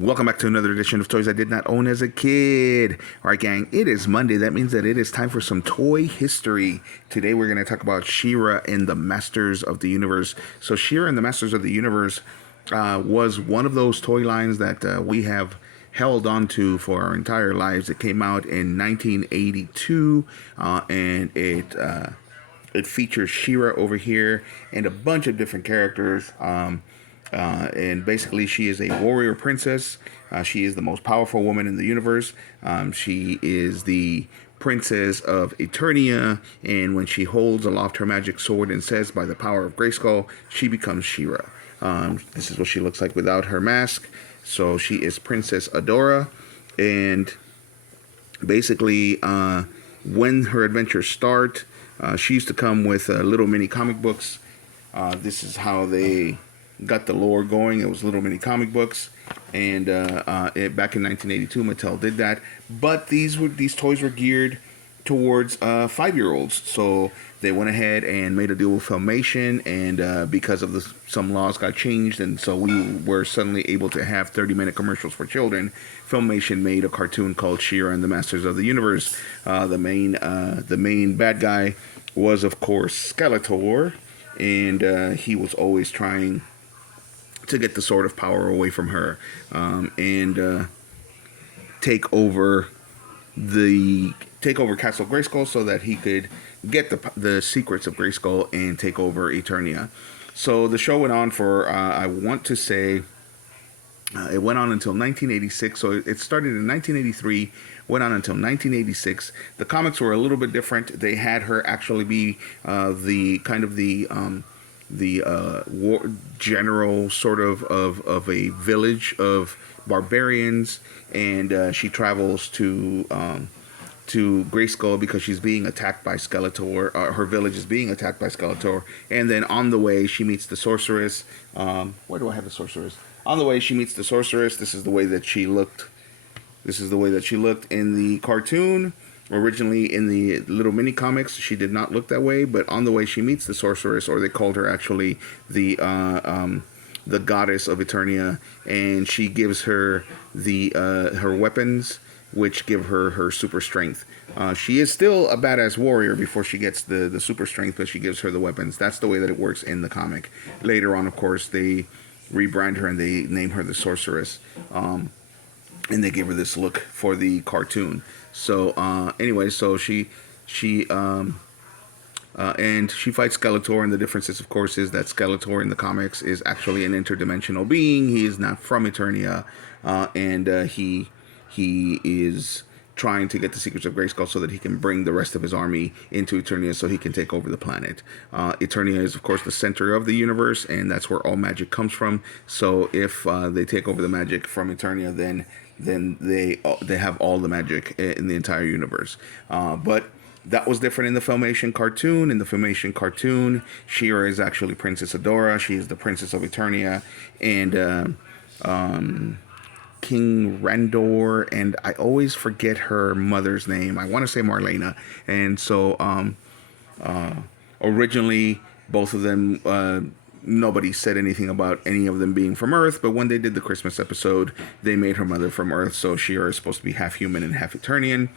Welcome back to another edition of Toys I Did Not Own as a Kid. All right, gang, it is Monday. That means that it is time for some toy history. Today we're going to talk about She-Ra and the Masters of the Universe. So She-Ra and the Masters of the Universe was one of those toy lines that we have held on to for our entire lives. It came out in 1982, and it features She-Ra over here and a bunch of different characters. And basically, she is a warrior princess. She is the most powerful woman in the universe. She is the princess of Eternia, and when she holds aloft her magic sword and says, "By the power of Grayskull," she becomes She-Ra. This is what she looks like without her mask. So she is Princess Adora, and basically, when her adventures start, she used to come with little mini comic books. This is how they got the lore going. It was little mini comic books, and back in 1982, Mattel did that. But these toys were geared towards 5-year-olds, so they went ahead and made a deal with Filmation, and because of some laws got changed, and so we were suddenly able to have 30-minute commercials for children. Filmation made a cartoon called She-Ra and the Masters of the Universe. The main bad guy was, of course, Skeletor, and he was always trying to get the Sword of Power away from her, and take over Castle Grayskull so that he could get the secrets of Grayskull and take over Eternia. So the show went on for I want to say it went on until 1986. So it started in 1983, went on until 1986. The comics were a little bit different. They had her actually be the general sort of a village of barbarians, and she travels to Grayskull because she's being attacked by Skeletor. Her village is being attacked by Skeletor, and then on the way she meets the sorceress. Where do I have the sorceress? On the way she meets the sorceress. This is the way that she looked. This is the way that she looked in the cartoon. Originally, in the little mini comics, she did not look that way, but on the way she meets the sorceress, or they called her actually the goddess of Eternia, and she gives her her weapons, which give her super strength. She is still a badass warrior before she gets the super strength, but she gives her the weapons. That's the way that it works in the comic. Later on, of course, they rebrand her and they name her the sorceress. And they gave her this look for the cartoon. So anyway, so she and she fights Skeletor, and the differences, of course, is that Skeletor in the comics is actually an interdimensional being. He is not from Eternia, and he is trying to get the secrets of Grayskull so that he can bring the rest of his army into Eternia so he can take over the planet. Eternia is, of course, the center of the universe, and that's where all magic comes from. So if they take over the magic from Eternia, then they have all the magic in the entire universe. But that was different in the Filmation cartoon. In the Filmation cartoon, She-Ra is actually Princess Adora. She is the princess of Eternia, and King Randor, and I always forget her mother's name. I want to say Marlena. And so originally, both of them, nobody said anything about any of them being from Earth, but when they did the Christmas episode, they made her mother from Earth, so She-Ra is supposed to be half human and half Eternian.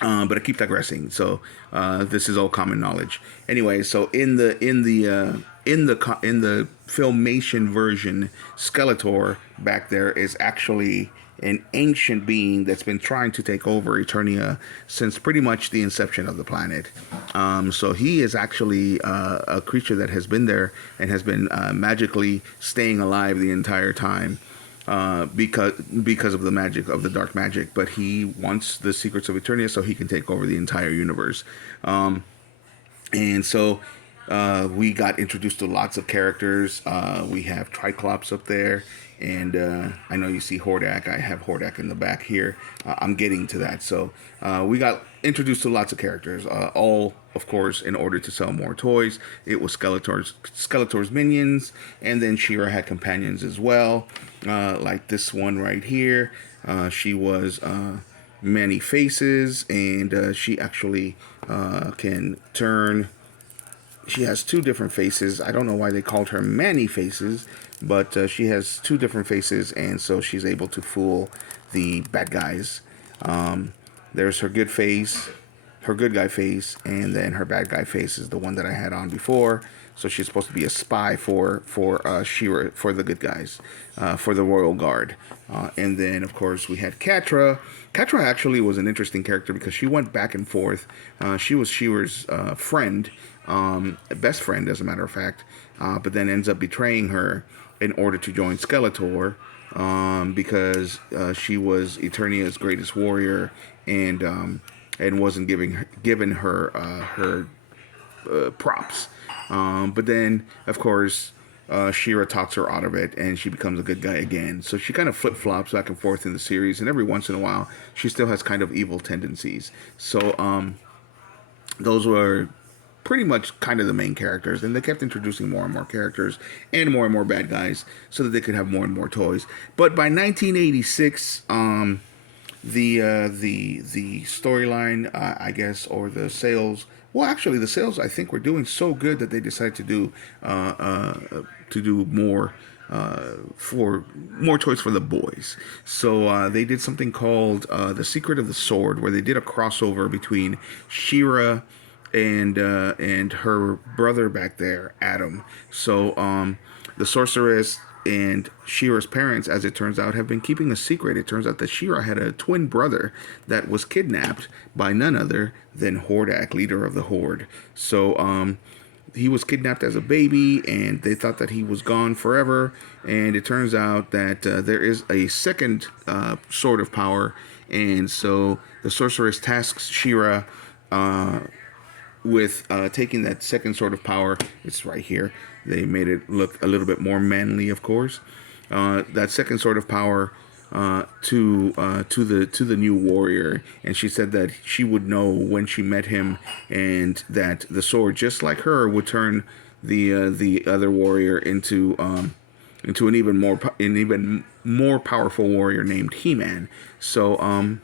But I keep digressing. So this is all common knowledge. Anyway, so in the Filmation version, Skeletor back there is actually an ancient being that's been trying to take over Eternia since pretty much the inception of the planet. So he is actually a creature that has been there and has been magically staying alive the entire time. Because of the magic of the dark magic, but he wants the secrets of Eternia so he can take over the entire universe. And so we got introduced to lots of characters. We have Triclops up there, and I know you see Hordak. I have Hordak in the back here. I'm getting to that. So we got introduced to lots of characters, all, of course, in order to sell more toys. It was Skeletor's minions, and then She-Ra had companions as well, like this one right here. She was Many Faces, and she actually can turn. She has two different faces. I don't know why they called her Many Faces, but she has two different faces, and so she's able to fool the bad guys. There's her good face, her good guy face, and then her bad guy face is the one that I had on before. So she's supposed to be a spy for Shira, for the good guys, for the Royal Guard. And then of course we had Catra. Catra actually was an interesting character because she went back and forth. She was Shira's friend, best friend as a matter of fact, but then ends up betraying her in order to join Skeletor, because she was Eternia's greatest warrior, and wasn't given her her props. But then, of course, Shira talks her out of it, and she becomes a good guy again. So she kind of flip flops back and forth in the series, and every once in a while, she still has kind of evil tendencies. So those were pretty much kind of the main characters, and they kept introducing more and more characters and more bad guys so that they could have more and more toys. But by 1986, the storyline, I guess, or the sales. Well, actually, the sales I think were doing so good that they decided to do more, for more toys for the boys. So they did something called The Secret of the Sword, where they did a crossover between She-Ra and her brother back there, Adam. So the sorceress and She-Ra's parents, as it turns out, have been keeping a secret. It turns out that She-Ra had a twin brother that was kidnapped by none other than Hordak, leader of the Horde. So he was kidnapped as a baby, and they thought that he was gone forever. And it turns out that there is a second sword of power, and so the sorceress tasks She-Ra with taking that second sword of power. It's right here. They made it look a little bit more manly, of course. That second sword of power to the new warrior, and she said that she would know when she met him, and that the sword, just like her, would turn the other warrior into an even more powerful warrior named He-Man. So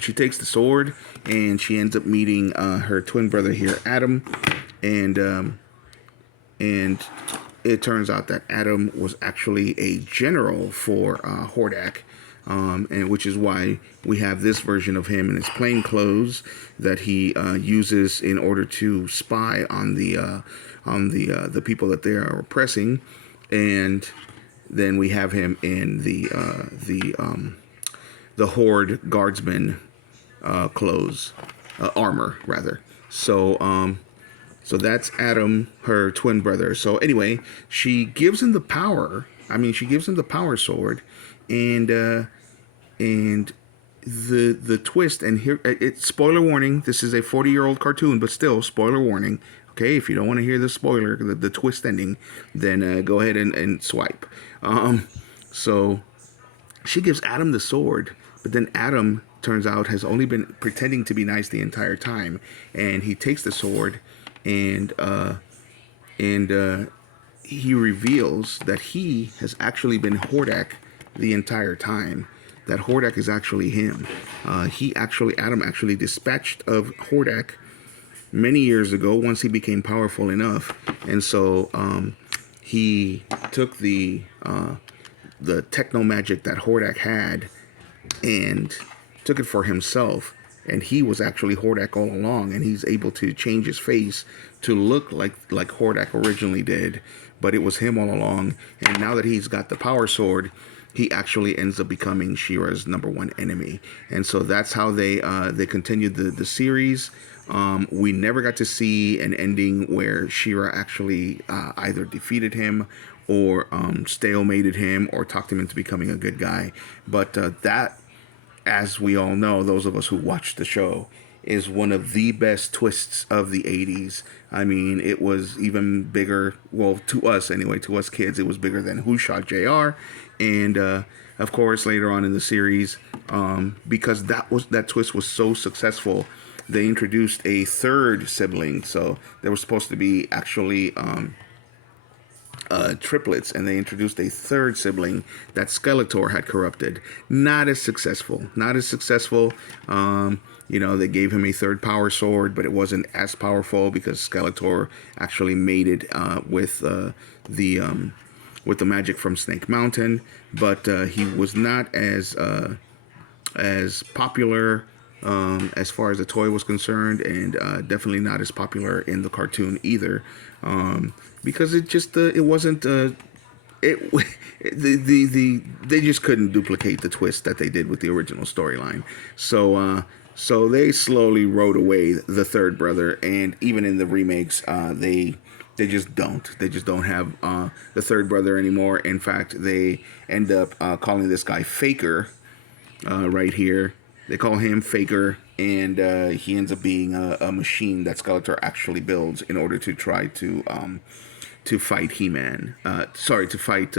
she takes the sword, and she ends up meeting her twin brother here, Adam, and it turns out that Adam was actually a general for Hordak, and which is why we have this version of him in his plain clothes that he uses in order to spy on the people that they are oppressing, and then we have him in the Horde guardsman clothes, armor rather. So that's Adam, her twin brother. So anyway, she gives him the power. I mean, she gives him the power sword, and the twist. And here, it's spoiler warning. This is a 40-year-old cartoon, but still spoiler warning. Okay, if you don't want to hear the spoiler, the twist ending, then go ahead and swipe. So she gives Adam the sword, but then Adam, turns out, has only been pretending to be nice the entire time, and he takes the sword, and he reveals that he has actually been Hordak the entire time. That Hordak is actually him. Adam actually dispatched of Hordak many years ago once he became powerful enough, and so he took the techno magic that Hordak had and took it for himself, and he was actually Hordak all along, and he's able to change his face to look like Hordak originally did, but it was him all along. And now that he's got the power sword, he actually ends up becoming She-Ra's #1 enemy. And so that's how they continued the series. We never got to see an ending where She-Ra actually either defeated him or stalemated him or talked him into becoming a good guy. But that, as we all know, those of us who watched the show, is one of the best twists of the 80s. I mean, it was even bigger, well, to us anyway, to us kids, it was bigger than Who Shot JR. And of course, later on in the series, because that twist was so successful, they introduced a third sibling. So there was supposed to be actually triplets, and they introduced a third sibling that Skeletor had corrupted. Not as successful. They gave him a third power sword, but it wasn't as powerful because Skeletor actually made it with with the magic from Snake Mountain, but he was not as popular as far as the toy was concerned, and definitely not as popular in the cartoon either, because it wasn't it they just couldn't duplicate the twist that they did with the original storyline. So they slowly wrote away the third brother, and even in the remakes, they just don't have the third brother anymore. In fact, they end up calling this guy Faker right here. They call him Faker, and he ends up being a machine that Skeletor actually builds in order to try to fight He-Man. Sorry, to fight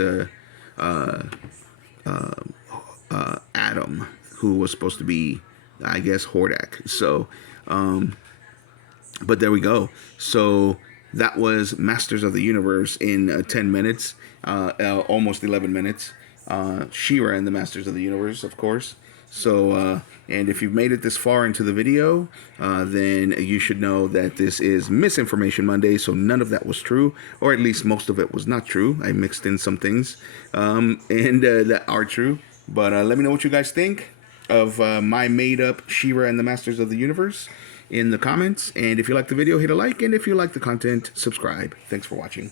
Adam, who was supposed to be, I guess, Hordak. So, but there we go. So that was Masters of the Universe in 10 minutes, almost 11 minutes. She-Ra and the Masters of the Universe, of course. So, and if you've made it this far into the video, then you should know that this is Misinformation Monday, so none of that was true, or at least most of it was not true. I mixed in some things that are true. But let me know what you guys think of my made-up She-Ra and the Masters of the Universe in the comments. And if you like the video, hit a like, and if you like the content, subscribe. Thanks for watching.